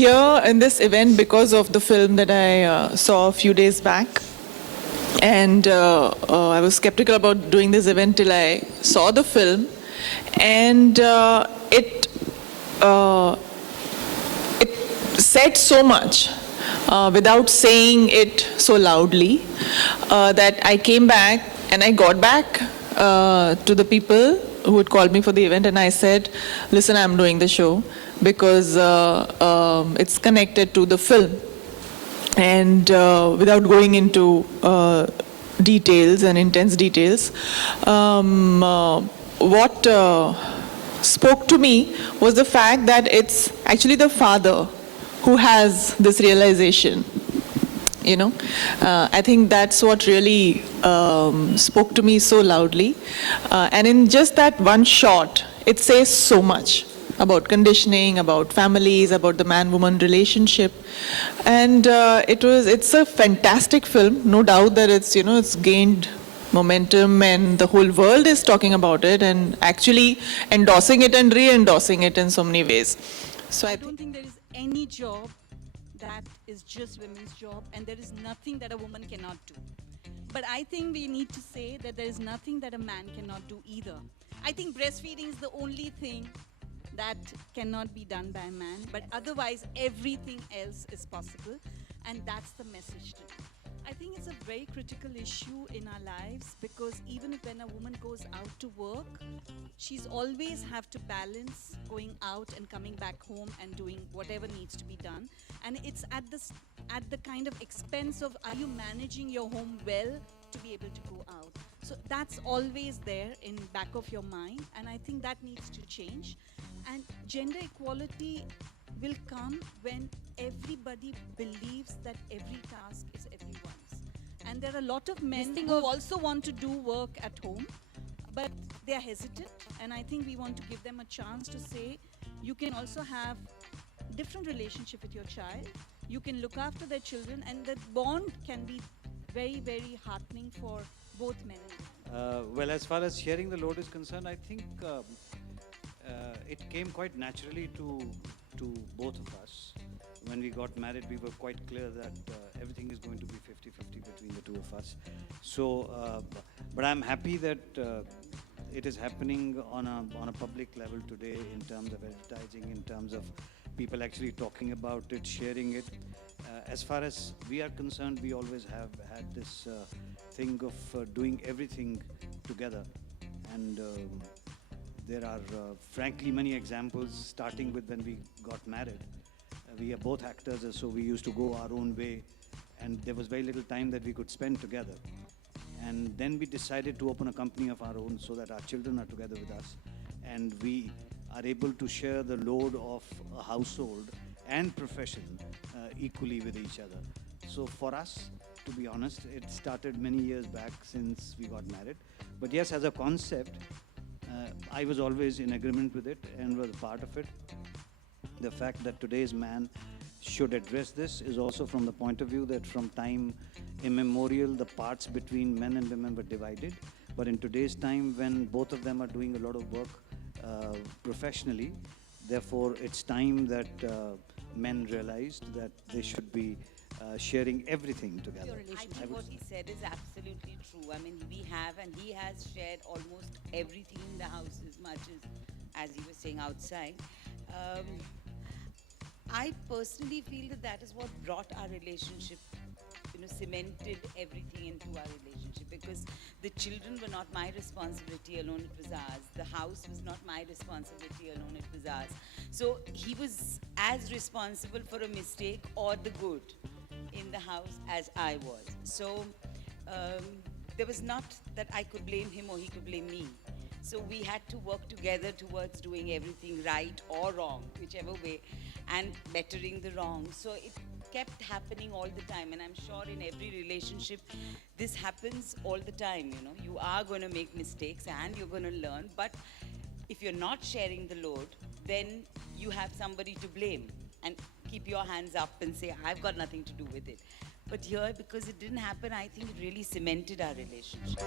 here in this event because of the film that I saw a few days back. And I was skeptical about doing this event till I saw the film. And it said so much without saying it so loudly that I came back and I got back to the people who had called me for the event, and I said, listen, I'm doing the show because it's connected to the film. And without going into details and intense details, what spoke to me was the fact that it's actually the father who has this realization. You know, I think that's what really spoke to me so loudly. And in just that one shot, it says so much about conditioning, about families, about the man-woman relationship. And it's a fantastic film, no doubt that it's gained momentum and the whole world is talking about it and actually endorsing it and re-endorsing it in so many ways. So I don't think there is any job that is just women's job, and there is nothing that a woman cannot do. But I think we need to say that there is nothing that a man cannot do either. I think breastfeeding is the only thing that cannot be done by a man, but otherwise everything else is possible, and that's the message today. I think it's a very critical issue in our lives, because even if when a woman goes out to work, she's always have to balance going out and coming back home and doing whatever needs to be done, and it's at the kind of expense of, are you managing your home well to be able to go out? So that's always there in back of your mind, and I think that needs to change. And gender equality will come when everybody believes that every task is everyone's. And there are a lot of men who also want to do work at home, but they are hesitant. And I think we want to give them a chance to say, you can also have different relationship with your child. You can look after their children, and that bond can be very, very heartening for both men and women. Well, as far as sharing the load is concerned, I think it came quite naturally to both of us. When we got married, we were quite clear that everything is going to be 50-50 between the two of us. So, but I'm happy that it is happening on a public level today, in terms of advertising, in terms of people actually talking about it, sharing it. As far as we are concerned, we always have had this thing of doing everything together. And there are frankly many examples, starting with when we got married. We are both actors, so we used to go our own way, and there was very little time that we could spend together. And then we decided to open a company of our own so that our children are together with us, and we are able to share the load of a household and profession equally with each other. So for us, to be honest, it started many years back since we got married. But yes, as a concept, I was always in agreement with it and was a part of it. The fact that today's man should address this is also from the point of view that from time immemorial, the parts between men and women were divided. But in today's time, when both of them are doing a lot of work professionally, therefore it's time that men realized that they should be sharing everything together. I think what he said is absolutely true. I mean, we have, and he has shared almost everything in the house as much as he was saying outside. I personally feel that is what brought our relationship, cemented everything into our relationship, because the children were not my responsibility alone, it was ours. The house was not my responsibility alone, it was ours. So he was as responsible for a mistake or the good in the house as I was. So there was not that I could blame him or he could blame me. So we had to work together towards doing everything right or wrong, whichever way, and bettering the wrong. So it kept happening all the time, and I'm sure in every relationship this happens all the time. You are going to make mistakes and you're going to learn, but if you're not sharing the load, then you have somebody to blame and keep your hands up and say, I've got nothing to do with it. But here, because it didn't happen, I think it really cemented our relationship.